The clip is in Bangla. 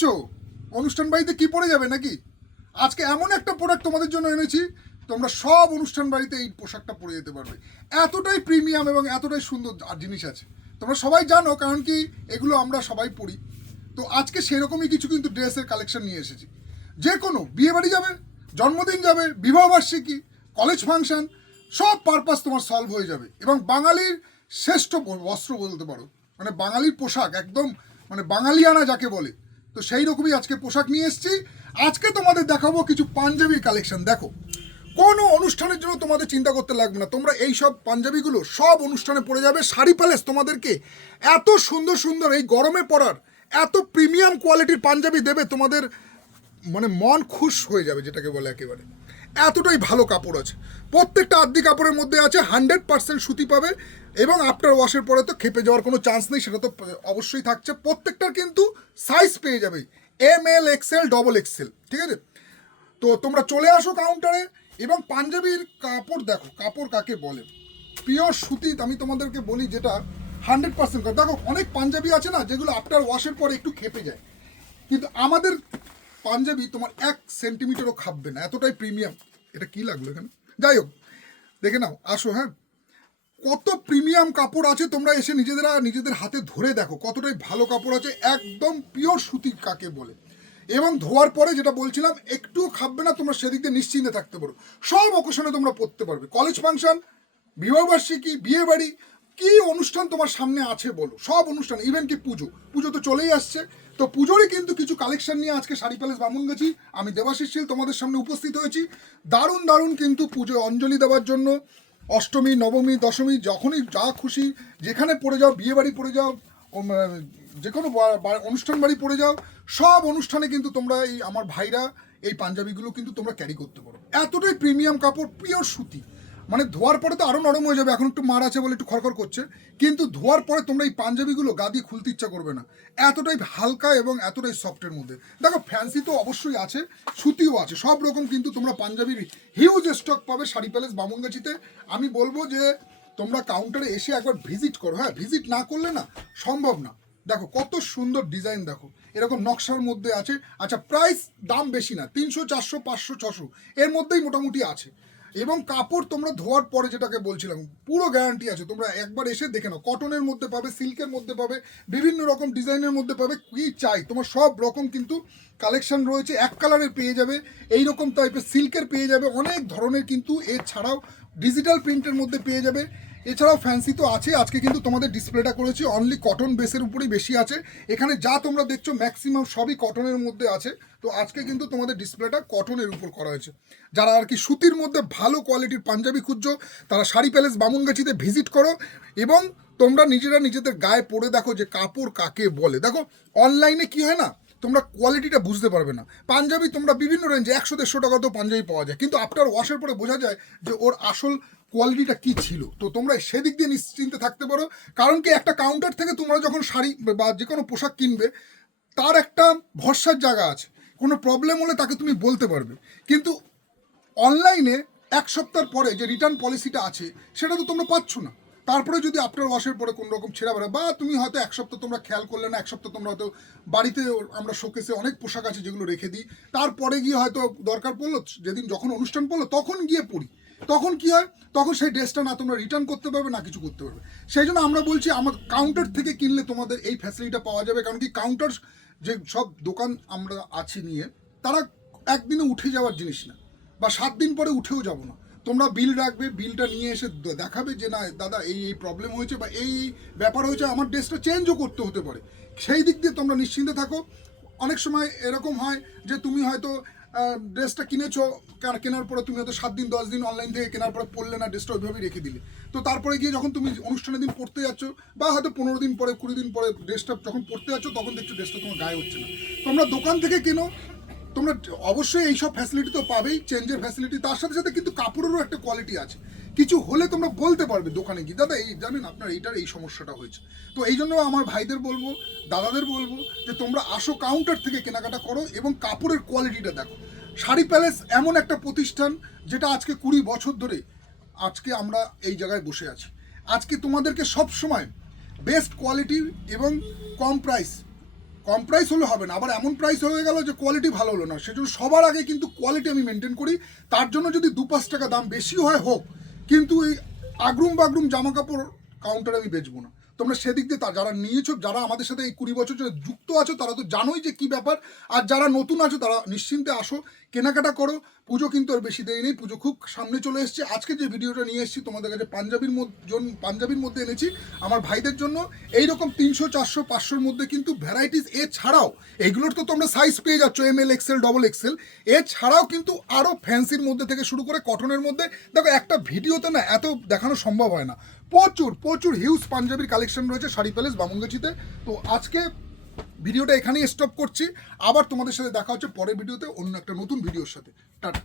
ভাবছ? অনুষ্ঠান বাড়িতে কি পরে যাবে নাকি? আজকে এমন একটা প্রোডাক্ট তোমাদের জন্য এনেছি, তোমরা সব অনুষ্ঠান বাড়িতে এই পোশাকটা পরে যেতে পারবে। এতটাই প্রিমিয়াম এবং এতটাই সুন্দর জিনিস আছে। তোমরা সবাই জানো, কারণ কি এগুলো আমরা সবাই পরি। তো আজকে সেরকমই কিছু কিন্তু ড্রেসের কালেকশন নিয়ে এসেছি। যে কোনো বিয়ে বাড়ি যাবে, জন্মদিন যাবে বিবাহবার্ষিকী কলেজ ফাংশন সব পারপাস তোমার সলভ হয়ে যাবে। এবং বাঙালির শ্রেষ্ঠ বস্ত্র বলতে পারো। মানে বাঙালির পোশাক একদম মানে বাঙালিয়ানা যাকে বলে। তো সেই রকমই আজকে পোশাক নিয়ে এসেছি। আজকে তোমাদের দেখাবো কিছু পাঞ্জাবির কালেকশন দেখো, কোনো অনুষ্ঠানের জন্য তোমাদের চিন্তা করতে লাগবে না। তোমরা এই সব পাঞ্জাবিগুলো সব অনুষ্ঠানে পড়ে যাবে। শাড়ি প্যালেস তোমাদেরকে এত সুন্দর সুন্দর এই গরমে পরার এত প্রিমিয়াম কোয়ালিটির পাঞ্জাবি দেবে, তোমাদের মানে মন খুশ হয়ে যাবে, যেটাকে বলে একেবারে। এতটাই ভালো কাপড় আছে। প্রত্যেকটা আদ্দি কাপড়ের মধ্যে আছে হান্ড্রেড পার্সেন্ট সুতি পাবে এবং আফটার ওয়াশের পরে তো খেপে যাওয়ার কোনো চান্স নেই, সেটা তো অবশ্যই থাকছে। প্রত্যেকটার কিন্তু সাইজ পেয়ে যাবে। M L XL double XL ঠিক আছে? তো তোমরা চলে আসো কাউন্টারে এবং পাঞ্জাবির কাপড় দেখো, কাপড় কাকে বলে। পিওর সুতি, আমি তোমাদেরকে বলি যেটা হান্ড্রেড পার্সেন্ট দেখো, অনেক পাঞ্জাবি আছে না, যেগুলো আফটার ওয়াশের পরে একটু খেপে যায়। কিন্তু আমাদের পাঞ্জাবি তোমার এক সেন্টিমিটারও খাববে না, এতটাই প্রিমিয়াম এটা কি লাগল এখানে? যাই হোক, দেখে নাও, আসো হ্যাঁ। কত প্রিমিয়াম কাপড় আছে তোমরা এসে নিজেদেরা নিজেদের হাতে ধরে দেখো, কতটাই ভালো কাপড় আছে, একদম পিওর সুতি কাকে বলে। এবং ধোয়ার পরে যেটা বলছিলাম একটু খাববে না, তোমরা সেদিক দিয়ে নিশ্চিন্তে থাকতে পারো। সব অকেশনে তোমরা পড়তে পারবে। কলেজ ফাংশন বিবাহবার্ষিকী বিয়ে বাড়ি কি অনুষ্ঠান তোমার সামনে আছে বলো? সব অনুষ্ঠান ইভেন কি পুজো? পুজো তো চলেই আসছে। তো পুজোরই কিন্তু কিছু কালেকশন নিয়ে আজকে শাড়ি প্যালেস বামুন গেছি আমি দেবাশিস শীল তোমাদের সামনে উপস্থিত হয়েছি। দারুণ দারুণ কিন্তু পুজোয় অঞ্জলি দেওয়ার জন্য। অষ্টমী, নবমী, দশমী, যখনই যা খুশি, যেখানে পড়ে যাও, বিয়ে বাড়ি পড়ে যাও যে কোনো অনুষ্ঠান বাড়ি পড়ে যাও, সব অনুষ্ঠানে কিন্তু তোমরা এই আমার ভাইরা, এই পাঞ্জাবিগুলো কিন্তু তোমরা ক্যারি করতে পারো। এতটাই প্রিমিয়াম কাপড় পিওর সুতি। মানে ধোয়ার পরে তো আরও নরম হয়ে যাবে, এখন একটু মার আছে বলে একটু খড়খড় করছে। কিন্তু ধোয়ার পরে তোমরা এই পাঞ্জাবিগুলো গা দিয়ে খুলতে ইচ্ছা করবে না। এতটাই হালকা এবং এতটাই সফটের মধ্যে। দেখো ফ্যান্সি তো অবশ্যই আছে, সুতিও আছে, সব রকম কিন্তু তোমরা পাঞ্জাবির হিউজ স্টক পাবে শাড়ি প্যালেস বামুনগাছিতে। আমি বলব যে, তোমরা কাউন্টারে এসে একবার ভিজিট করো। হ্যাঁ ভিজিট না করলে না, সম্ভব না। দেখো, কত সুন্দর ডিজাইন দেখো। এরকম নকশার মধ্যে আছে। আচ্ছা প্রাইস দাম বেশি না, তিনশো, চারশো, পাঁচশো, ছশো। এর মধ্যেই মোটামুটি আছে। এবং কাপড় তোমরা ধোয়ার পরে যেটাকে বলছিলাম, পুরো গ্যারান্টি আছে। তোমরা একবার এসে দেখে নাও। কটনের মধ্যে পাবে সিল্কের মধ্যে পাবে, বিভিন্ন রকম ডিজাইনের মধ্যে পাবে, কি চাই? তোমার সব রকম কিন্তু কালেকশন রয়েছে। এক কালারের পেয়ে যাবে এই রকম টাইপের সিল্কের পেয়ে যাবে। অনেক ধরনের কিন্তু এছাড়াও ডিজিটাল প্রিন্টের মধ্যে পেয়ে যাবে। এছাড়াও ফ্যান্সি তো আছে আজকে কিন্তু তোমাদের ডিসপ্লেটা করেছি অনলি কটন বেসের উপরেই বেশি আছে। এখানে যা তোমরা দেখছ ম্যাক্সিমাম সবই কটনের মধ্যে আছে। তো আজকে কিন্তু তোমাদের ডিসপ্লেটা কটনের উপর করা হয়েছে। যারা আর কি সুতির মধ্যে ভালো কোয়ালিটির পাঞ্জাবি খুঁজছো, তারা শাড়ি প্যালেস বামুনগাছিতে ভিজিট করো এবং তোমরা নিজেরা নিজেদের গায়ে পরে দেখো যে কাপড় কাকে বলে। দেখো অনলাইনে কি হয় না তোমরা কোয়ালিটিটা বুঝতে পারবে না। পাঞ্জাবি তোমরা বিভিন্ন রেঞ্জে একশো, দেড়শো টাকা তো পাঞ্জাবি পাওয়া যায়। কিন্তু আফটার ওয়াশের পরে বোঝা যায় যে ওর আসল কোয়ালিটিটা কি ছিল। তো তোমরা সেদিক দিয়ে নিশ্চিন্তে থাকতে পারো। কারণ কি একটা কাউন্টার থেকে তোমরা যখন শাড়ি বা যে কোনো পোশাক কিনবে, তার একটা ভরসার জায়গা আছে। কোনো প্রবলেম হলে তাকে তুমি বলতে পারবে। কিন্তু অনলাইনে এক সপ্তাহ পরে যে রিটার্ন পলিসিটা আছে, সেটা তো তোমরা পাচ্ছ না। তারপরে যদি আফটার ওয়াশের পরে কোনো রকম ছেঁড়া বেড়ে বা তুমি হয়তো এক সপ্তাহ তোমরা খেয়াল করলে না, এক সপ্তাহ তোমরা হয়তো বাড়িতে আমরা শোকেসে অনেক পোশাক আছে যেগুলো রেখে দিই। তারপরে গিয়ে হয়তো দরকার পড়ল, যেদিন যখন অনুষ্ঠান পড়ল, তখন গিয়ে পড়ি। তখন কি হয়? তখন সেই ড্রেসটা না তোমরা রিটার্ন করতে পারবে, না কিছু করতে পারবে। সেই জন্য আমরা বলছি, আমার কাউন্টার থেকে কিনলে তোমাদের এই ফ্যাসিলিটিটা পাওয়া যাবে, কারণ কি কাউন্টার যে সব দোকান আমরা আছি নিয়ে, তারা একদিনে উঠে যাওয়ার জিনিস না, বা সাত দিন পরে উঠেও যাব না। তোমরা বিল রাখবে, বিলটা নিয়ে এসে দেখাবে যে না, দাদা, এই এই প্রবলেম হয়েছে বা এই ব্যাপার হয়েছে, আমার ড্রেসটা চেঞ্জও করতে হতে পারে। সেই দিক দিয়ে তোমরা নিশ্চিন্তে থাকো। অনেক সময় এরকম হয় যে তুমি হয়তো ড্রেসটা কিনেছো, কেন- কেনার পরে তুমি হয়তো সাত দিন, দশ দিন অনলাইন থেকে কেনার পরে পড়লে না, ড্রেসটা ওইভাবেই রেখে দিলে। তো তারপরে গিয়ে যখন তুমি অনুষ্ঠানের দিন পড়তে যাচ্ছ, বা হয়তো পনেরো দিন পরে, কুড়ি দিন পরে ড্রেসটা যখন পড়তে যাচ্ছ, তখন দেখছ ড্রেসটা তোমার গায়ে হচ্ছে না। তোমরা দোকান থেকে কেনো তোমরা অবশ্যই এইসব ফ্যাসিলিটি তো পাবেই চেঞ্জের ফ্যাসিলিটি তার সাথে সাথে কিন্তু কাপড়েরও একটা কোয়ালিটি আছে। কিছু হলে তোমরা বলতে পারবে দোকানে গিয়ে, দাদা, এই জানেন আপনার এইটার এই সমস্যাটা হয়েছে। তো এই জন্য আমার ভাইদের বলব, দাদাদের বলব যে, তোমরা আসো কাউন্টার থেকে কেনাকাটা করো এবং কাপড়ের কোয়ালিটিটা দেখো। শাড়ি প্যালেস এমন একটা প্রতিষ্ঠান যেটা আজকে কুড়ি বছর ধরে আজকে আমরা এই জায়গায় বসে আছি। আজকে তোমাদেরকে সব সময় বেস্ট কোয়ালিটি এবং কম প্রাইস কম প্রাইস হলে হবে না, আবার এমন প্রাইস হয়ে গেল যে কোয়ালিটি ভালো হলো না। সেজন্য সবার আগে কিন্তু কোয়ালিটি আমি মেনটেন করি। তার জন্য যদি দু পাঁচ টাকা দাম বেশি হয়, হোক, কিন্তু এই আগ্রুম বাগরুম জামা কাপড় কাউন্টারে আমি বেচবো না। তোমরা সেদিক দিয়ে তা- যারা নিয়েছো, যারা আমাদের সাথে এই কুড়ি বছর ধরে যুক্ত আছো, তারা তো জানোই যে কি ব্যাপার। আর যারা নতুন আছো, তারা নিশ্চিন্তে আসো, কেনাকাটা করো। পুজো কিন্তু আর বেশি দেরি নেই, পুজো খুব সামনে চলে এসেছে। আজকে যে ভিডিওটা নিয়ে এসেছি, তোমাদের কাছে পাঞ্জাবির মধ্যে পাঞ্জাবির মধ্যে এনেছি আমার ভাইদের জন্য। এইরকম তিনশো, চারশো, পাঁচশোর মধ্যে কিন্তু ভ্যারাইটিস এছাড়াও এগুলোর তো তোমরা সাইজ পেয়ে যাচ্ছ M L XL double XL এছাড়াও কিন্তু আরও ফ্যান্সির মধ্যে থেকে শুরু করে কটনের মধ্যে। দেখো, একটা ভিডিওতে না এত দেখানো সম্ভব হয় না। প্রচুর প্রচুর হিউজ পাঞ্জাবির কালেকশন রয়েছে শাড়ি প্যালেস বামুনগাছিতে। তো আজকে ভিডিওটা এখানেই স্টপ করছি। আবার তোমাদের সাথে দেখা হচ্ছে পরের ভিডিওতে অন্য একটা নতুন ভিডিওর সাথে। টাটা।